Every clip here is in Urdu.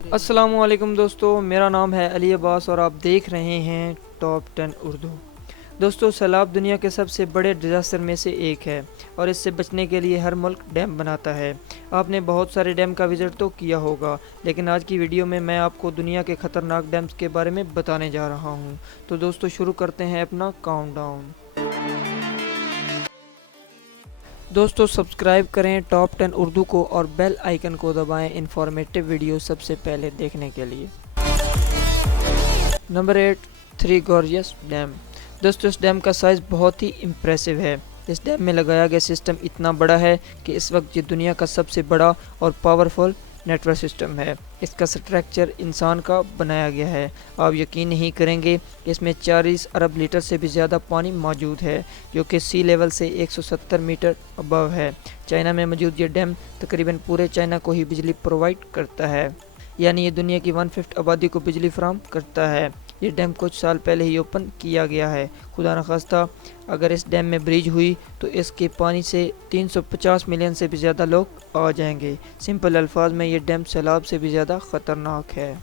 السلام علیکم دوستو، میرا نام ہے علی عباس اور آپ دیکھ رہے ہیں ٹاپ 10 اردو۔ دوستو، سیلاب دنیا کے سب سے بڑے ڈیزاسٹر میں سے ایک ہے اور اس سے بچنے کے لیے ہر ملک ڈیم بناتا ہے۔ آپ نے بہت سارے ڈیم کا وزٹ تو کیا ہوگا، لیکن آج کی ویڈیو میں آپ کو دنیا کے خطرناک ڈیمز کے بارے میں بتانے جا رہا ہوں۔ تو دوستو، شروع کرتے ہیں اپنا کاؤنٹ ڈاؤن۔ دوستو، سبسکرائب کریں ٹاپ 10 اردو کو اور بیل آئیکن کو دبائیں انفارمیٹیو ویڈیو سب سے پہلے دیکھنے کے لیے۔ Number 8، three gorges dam. دوستو، اس ڈیم کا سائز بہت ہی امپریسو ہے۔ اس ڈیم میں لگایا گیا سسٹم اتنا بڑا ہے کہ اس وقت یہ دنیا کا سب سے بڑا اور پاورفل نیٹ ورک سسٹم ہے۔ اس کا سٹرکچر انسان کا بنایا گیا ہے۔ آپ یقین نہیں کریں گے کہ اس میں 40 ارب لیٹر سے بھی زیادہ پانی موجود ہے، جو کہ سی لیول سے 170 میٹر ابو ہے۔ چائنا میں موجود یہ ڈیم تقریباً پورے چائنا کو ہی بجلی پرووائڈ کرتا ہے، یعنی یہ دنیا کی 1/5 آبادی کو بجلی فراہم کرتا ہے۔ یہ ڈیم کچھ سال پہلے ہی اوپن کیا گیا ہے۔ خدا نخواستہ اگر اس ڈیم میں بریج ہوئی تو اس کے پانی سے 350 ملین سے بھی زیادہ لوگ آ جائیں گے۔ سمپل الفاظ میں یہ ڈیم سیلاب سے بھی زیادہ خطرناک ہے۔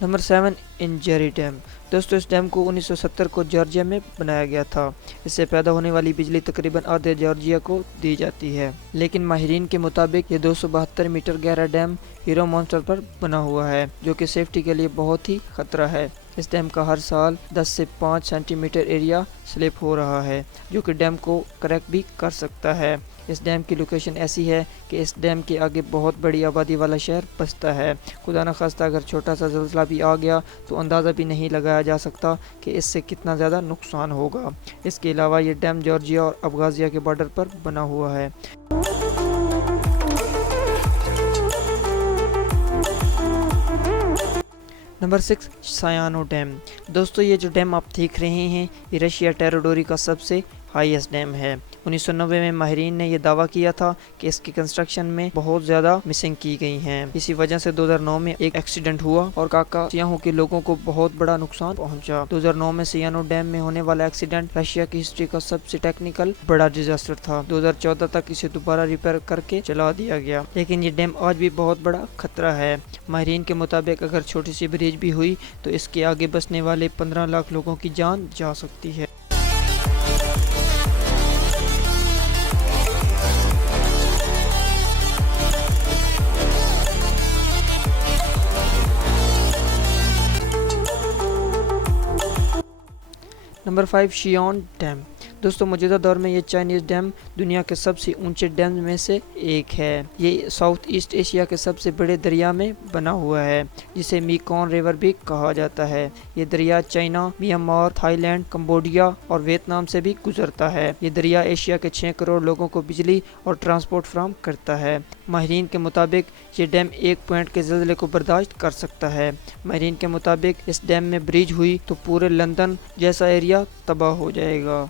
Number 7، Enguri dam. دوستو، اس ڈیم کو 1970 کو جارجیا میں بنایا گیا تھا۔ اس سے پیدا ہونے والی بجلی تقریباً آدھے جارجیا کو دی جاتی ہے، لیکن ماہرین کے مطابق یہ 272 میٹر گہرا ڈیم ہیرو مانسٹر پر بنا ہوا ہے، جو کہ سیفٹی کے لیے بہت ہی خطرہ ہے۔ اس ڈیم کا ہر سال 10 سے 5 سینٹی میٹر ایریا سلپ ہو رہا ہے، جو کہ ڈیم کو کریک بھی کر سکتا ہے۔ اس ڈیم کی لوکیشن ایسی ہے کہ اس ڈیم کے آگے بہت بڑی آبادی والا شہر بستا ہے۔ خدا نخواستہ اگر چھوٹا سا زلزلہ بھی آ گیا تو اندازہ بھی نہیں لگایا جا سکتا کہ اس سے کتنا زیادہ نقصان ہوگا۔ اس کے علاوہ یہ ڈیم جارجیا اور ابخازیہ کے بارڈر پر بنا ہوا ہے۔ Number 6، Sayano dam. دوستو، یہ جو ڈیم آپ دیکھ رہے ہیں یہ رشیا ٹیریٹوری کا سب سے ہائیسٹ ڈیم ہے۔ 1990 میں ماہرین نے یہ دعویٰ کیا تھا کہ اس کی کنسٹرکشن میں بہت زیادہ مسنگ کی گئی ہیں۔ اسی وجہ سے 2009 میں ایک ایکسیڈنٹ ہوا اور کاکا سیاحوں کے لوگوں کو بہت بڑا نقصان پہنچا۔ 2009 میں سیانو ڈیم میں ہونے والا ایکسیڈنٹ رشیا کی ہسٹری کا سب سے ٹیکنیکل بڑا ڈیزاسٹر تھا۔ 2014 تک اسے دوبارہ ریپیئر کر کے چلا دیا گیا، لیکن یہ ڈیم آج بھی بہت بڑا خطرہ ہے۔ ماہرین کے مطابق اگر چھوٹی سی بریج بھی ہوئی تو اس کے آگے بسنے والے 15 لاکھ لوگوں کی جان جا سکتی ہے۔ نمبر 5، شیون ڈیم۔ دوستو، موجودہ دور میں یہ چائنیز ڈیم دنیا کے سب سے اونچے ڈیم میں سے ایک ہے۔ یہ ساؤتھ ایسٹ ایشیا کے سب سے بڑے دریا میں بنا ہوا ہے، جسے میکونگ ریور بھی کہا جاتا ہے۔ یہ دریا China, Myanmar, Thailand, Cambodia اور ویتنام سے بھی گزرتا ہے۔ یہ دریا ایشیا کے 6 کروڑ لوگوں کو بجلی اور ٹرانسپورٹ فراہم کرتا ہے۔ ماہرین کے مطابق یہ ڈیم 1 پوائنٹ کے زلزلے کو برداشت کر سکتا ہے۔ ماہرین کے مطابق اس ڈیم میں بریج ہوئی تو پورے لندن جیسا ایریا تباہ ہو جائے گا۔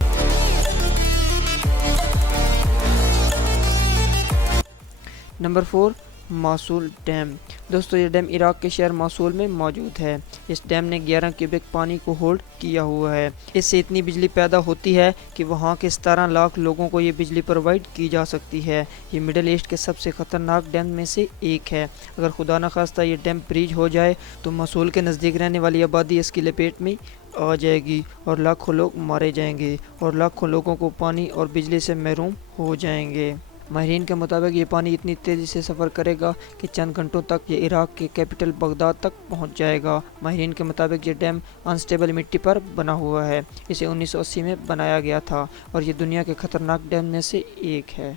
نمبر 4، موصول ڈیم۔ دوستو، یہ ڈیم عراق کے شہر موصول میں موجود ہے۔ اس ڈیم نے 11 کیوبک پانی کو ہولڈ کیا ہوا ہے۔ اس سے اتنی بجلی پیدا ہوتی ہے کہ وہاں کے 17 لاکھ لوگوں کو یہ بجلی پرووائڈ کی جا سکتی ہے۔ یہ مڈل ایسٹ کے سب سے خطرناک ڈیم میں سے ایک ہے۔ اگر خدا نخواستہ یہ ڈیم بریج ہو جائے تو موصول کے نزدیک رہنے والی آبادی اس کی لپیٹ میں آ جائے گی اور لاکھوں لوگ مارے جائیں گے اور لاکھوں لوگوں کو پانی اور بجلی سے محروم ہو جائیں گے۔ ماہرین کے مطابق یہ پانی اتنی تیزی سے سفر کرے گا کہ چند گھنٹوں تک یہ عراق کے کیپٹل بغداد تک پہنچ جائے گا۔ ماہرین کے مطابق یہ ڈیم انسٹیبل مٹی پر بنا ہوا ہے۔ اسے 1980 میں بنایا گیا تھا اور یہ دنیا کے خطرناک ڈیم میں سے ایک ہے۔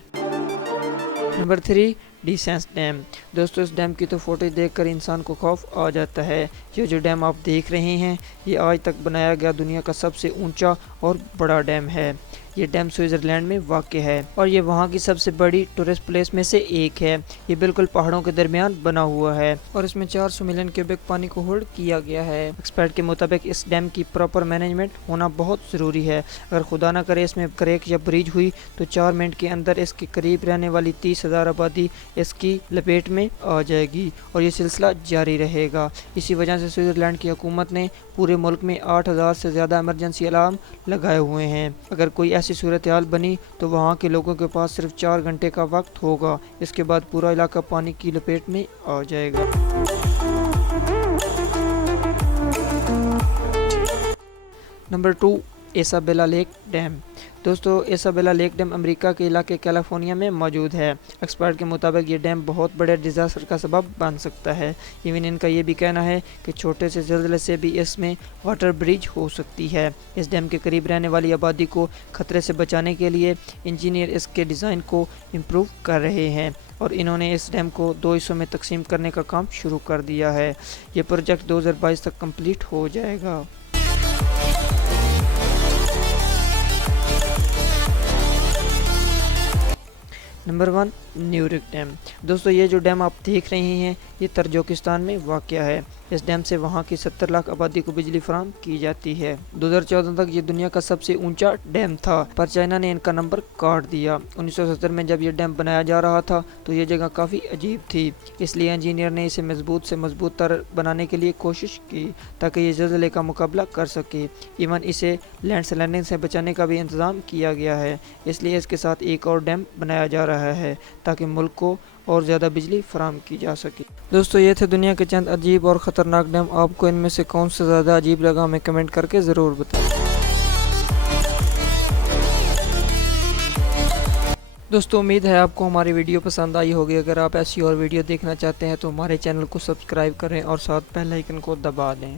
نمبر 3، ڈیسینس ڈیم۔ دوستو، اس ڈیم کی تو فوٹوز دیکھ کر انسان کو خوف آ جاتا ہے۔ یہ جو ڈیم آپ دیکھ رہے ہیں یہ آج تک بنایا گیا دنیا کا سب سے اونچا اور بڑا ڈیم ہے۔ یہ ڈیم سوئٹزرلینڈ میں واقع ہے اور یہ وہاں کی سب سے بڑی ٹورسٹ پلیس میں سے ایک ہے۔ یہ بالکل پہاڑوں کے درمیان بنا ہوا ہے اور اس میں 400 ملین کیوبک پانی کو ہولڈ کیا گیا ہے۔ ایکسپرٹ کے مطابق اس ڈیم کی پراپر مینجمنٹ ہونا بہت ضروری ہے۔ اگر خدا نہ کرے اس میں کریک یا بریج ہوئی تو 4 منٹ کے اندر اس کے قریب رہنے والی 30,000 آبادی اس کی لپیٹ میں آ جائے گی اور یہ سلسلہ جاری رہے گا۔ اسی وجہ سے سوئٹزرلینڈ کی حکومت نے پورے ملک میں 8,000 سے زیادہ ایمرجنسی الارم لگائے ہوئے ہیں۔ اگر کوئی ایسی صورتحال بنی تو وہاں کے لوگوں کے پاس صرف 4 گھنٹے کا وقت ہوگا، اس کے بعد پورا علاقہ پانی کی لپیٹ میں آ جائے گا۔ Number 2، Isabella lake dam. دوستو، ایسابیلا لیک ڈیم امریکہ کے علاقے کیلیفورنیا میں موجود ہے۔ ایکسپرٹ کے مطابق یہ ڈیم بہت بڑے ڈیزاسٹر کا سبب بن سکتا ہے۔ ایون ان کا یہ بھی کہنا ہے کہ چھوٹے سے زلزلے سے بھی اس میں واٹر بریج ہو سکتی ہے۔ اس ڈیم کے قریب رہنے والی آبادی کو خطرے سے بچانے کے لیے انجینئر اس کے ڈیزائن کو امپروو کر رہے ہیں اور انہوں نے اس ڈیم کو 2 حصوں میں تقسیم کرنے کا کام شروع کر دیا ہے۔ یہ پروجیکٹ 2022 تک کمپلیٹ ہو جائے گا۔ Number 1، New York dam. دوستو، یہ جو ڈیم آپ دیکھ رہے ہیں یہ ترجوکستان میں واقع ہے۔ اس ڈیم سے وہاں کی 70 لاکھ آبادی کو بجلی فراہم کی جاتی ہے۔ 2014 تک یہ دنیا کا سب سے اونچا ڈیم تھا، پر چائنا نے ان کا نمبر کاٹ دیا۔ 1970 میں جب یہ ڈیم بنایا جا رہا تھا تو یہ جگہ کافی عجیب تھی، اس لیے انجینئر نے اسے مضبوط سے مضبوط تر بنانے کے لیے کوشش کی تاکہ یہ زلزلے کا مقابلہ کر سکے۔ ایون اسے لینڈ سلائڈنگ سے بچانے کا بھی انتظام کیا گیا ہے، اس لیے اس کے ساتھ ایک اور ڈیم بنایا جا رہا ہے تاکہ ملک کو اور زیادہ بجلی فراہم کی جا سکے۔ دوستو، یہ تھے دنیا کے چند عجیب اور خطرناک ڈیم۔ آپ کو ان میں سے کون سا زیادہ عجیب لگا ہمیں کمنٹ کر کے ضرور بتائیں۔ دوستو، امید ہے آپ کو ہماری ویڈیو پسند آئی ہوگی۔ اگر آپ ایسی اور ویڈیو دیکھنا چاہتے ہیں تو ہمارے چینل کو سبسکرائب کریں اور ساتھ بیل آئیکن کو دبا دیں۔